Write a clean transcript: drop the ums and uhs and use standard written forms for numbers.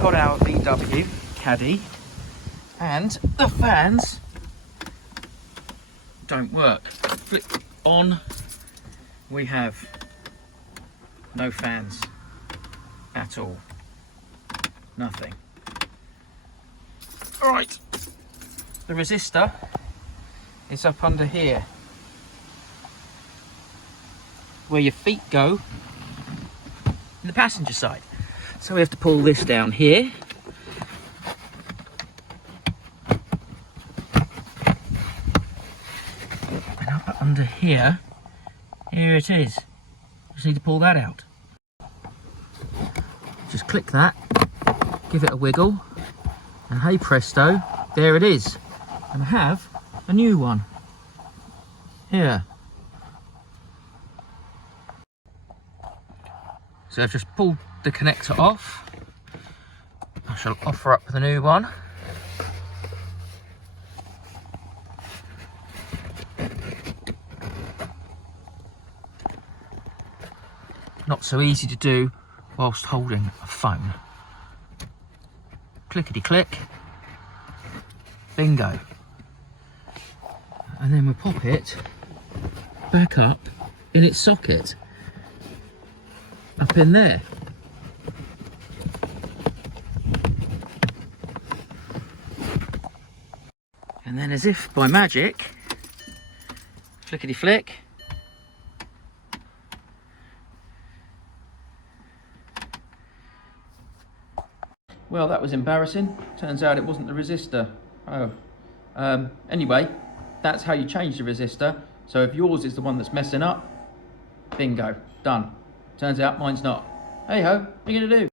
got our VW Caddy, and the fans don't work. Flip on, we have no fans at all. Nothing. Right, the resistor is up under here, where your feet go in the passenger side. So we have to pull this down here. And up under here, here it is. Just need to pull that out. Just click that, give it a wiggle, and hey presto, there it is. And I have a new one here. So I've just pulled the connector off. I shall offer up the new one. Not so easy to do whilst holding a phone. Clickety click, bingo. And then we pop it back up in its socket, up in there. And then as if by magic, flickety flick, well, that was embarrassing. Turns out it wasn't the resistor. Anyway, that's how you change the resistor. So if yours is the one that's messing up, bingo, done. Turns out mine's not. Hey ho, what are you gonna do?